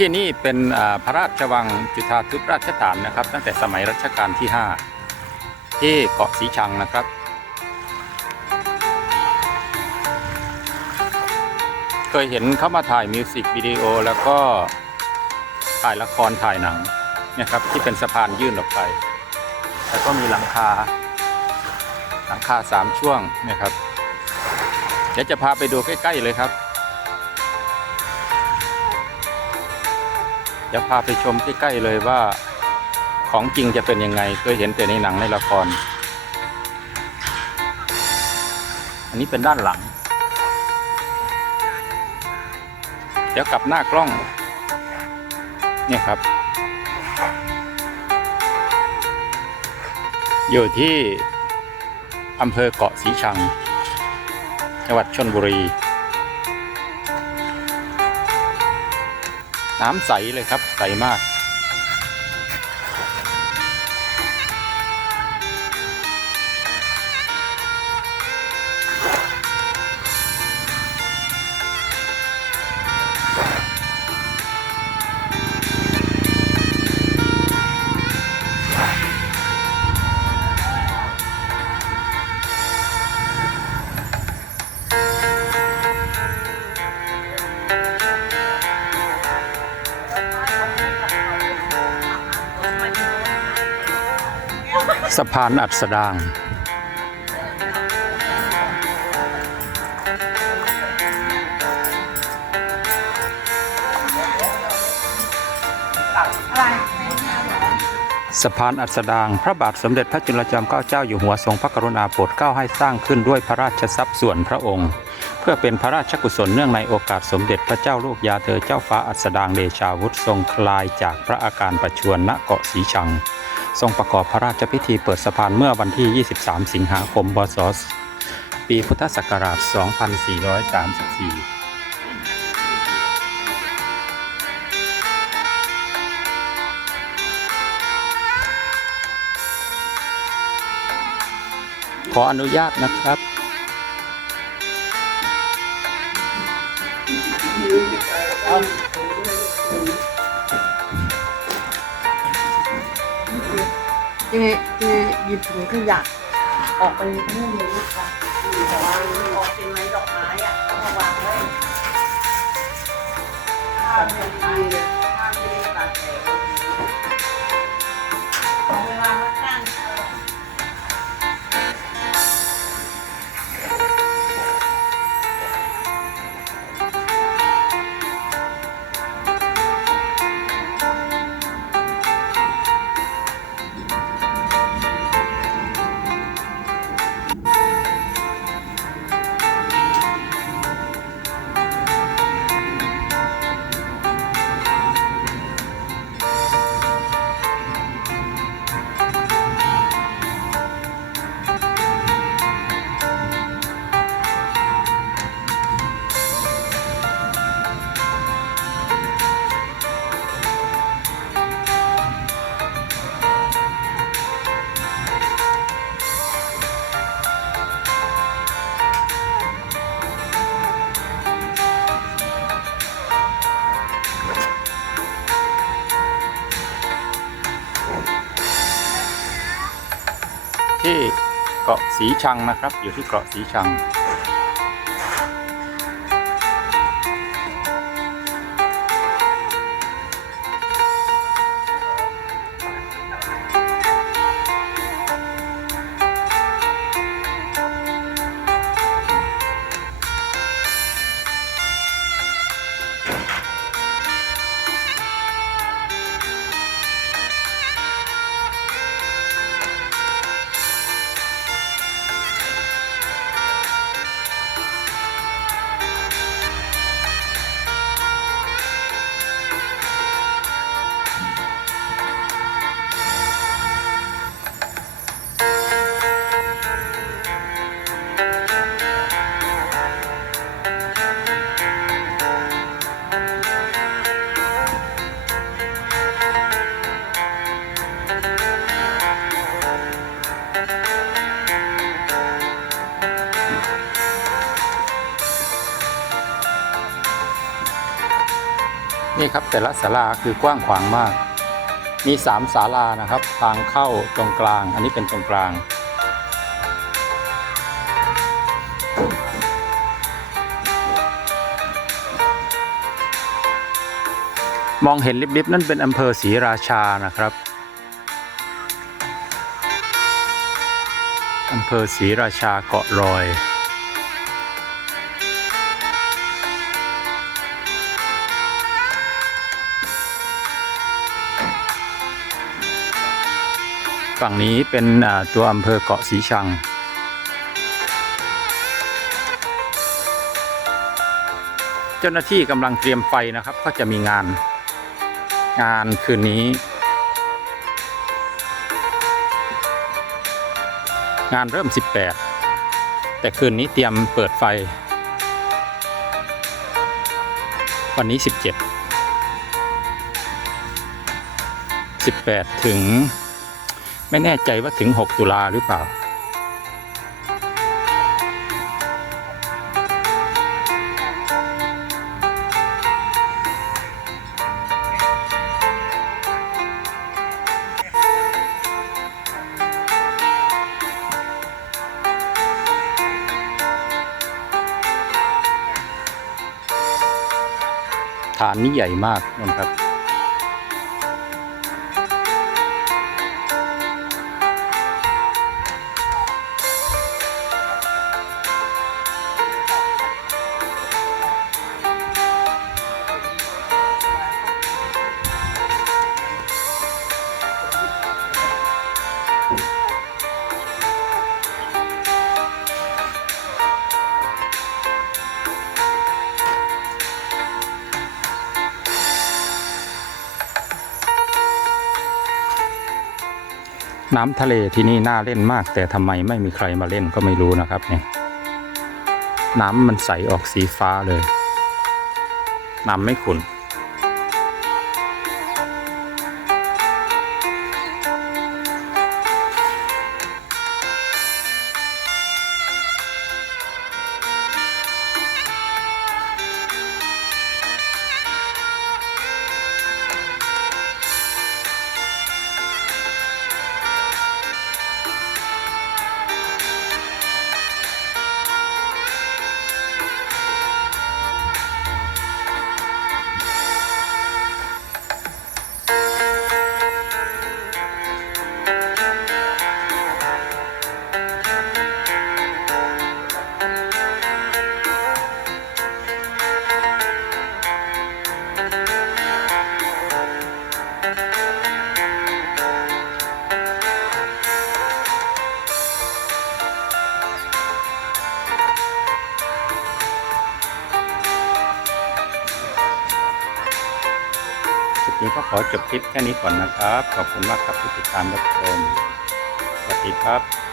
ที่นี่เป็นพระราชวังจุฑาทุตราชฐานนะครับ ตั้งแต่สมัยรัชกาลที่ 5 ที่เกาะสีชังนะครับ เคยเห็นเขามาถ่ายมิวสิกวิดีโอแล้วก็ถ่ายละครถ่ายหนังเนี่ยครับที่เป็นสะพานยื่นออกไป แล้วก็มีหลังคา หลังคาสามช่วงเนะครับ เดี๋ยวจะพาไปดูใกล้ ๆ เลยครับ ดี๋ยวพาไปชมใกล้ๆเลยว่าของจริงจะเป็นยังไงเคยเห็นแต่ในหนังในละคร อันนี้เป็นด้านหลัง เดี๋ยวกลับหน้ากล้อง เนี่ยครับ อยู่ที่อำเภอเกาะสีชัง จังหวัดชนบุรี น้ำใสเลยครับใสมาก สะพานอัดสดาง สะพานอัสดาง พระบาทสมเด็จพระจุลจอมเกล้าเจ้าอยู่หัวทรงพระกรุณาโปรดเกล้าให้สร้างขึ้นด้วยพระราชทรัพย์ส่วนพระองค์ เพื่อเป็นพระราชกุศลเนื่องในโอกาสสมเด็จพระเจ้าลูกยาเธอเจ้าฟ้าอัสดางเดชาวุฒิทรงคลายจากพระอาการประชวรณเกาะสีชัง ทรงประกอบพระราชพิธีเปิดสะพานเมื่อวันที่ 23 สิงหาคม พศ ปีพุทธศักราช 2434ขออนุญาตนะครับ คือคือหยิบถุงขยะออกไปนู่นเลยนะคะแต่ว่าออกเป็นไม้ดอกไม้อะเอามาวางไว้ทำเป็นดีเลย เกาะสีชังนะครับ อยู่ที่เกาะสีชัง นี่ครับแต่ละศาลาคือกว้างขวางมาก มีสามศาลานะครับ ทางเข้าตรงกลาง อันนี้เป็นตรงกลาง มองเห็นลิบๆ นั่นเป็นอำเภอศรีราชานะครับอำเภอศรีราชาเกาะรอย ฝั่งนี้เป็นตัวอำเภอเกาะสีชัง เจ้าหน้าที่กำลังเตรียมไฟนะครับ ก็จะมีงานงานคืนนี้ งานเริ่ม 18 แต่คืนนี้เตรียมเปิดไฟ วันนี้ 17 18 ถึง ไม่แน่ใจว่าถึง 6 ตุลาหรือเปล่า ฐานนี้ใหญ่มากนนครับ น้ำทะเลที่นี่น่าเล่นมาก แต่ทำไมไม่มีใครมาเล่นก็ไม่รู้นะครับเนี่ยน้ำมันใสออกสีฟ้าเลย น้ำไม่ขุ่น ลิปนี้ก็ขอจบคลิปแค่นี้ก่อนนะครับ ขอบคุณมากครับที่ติดตามรับชม สวัสดีครับ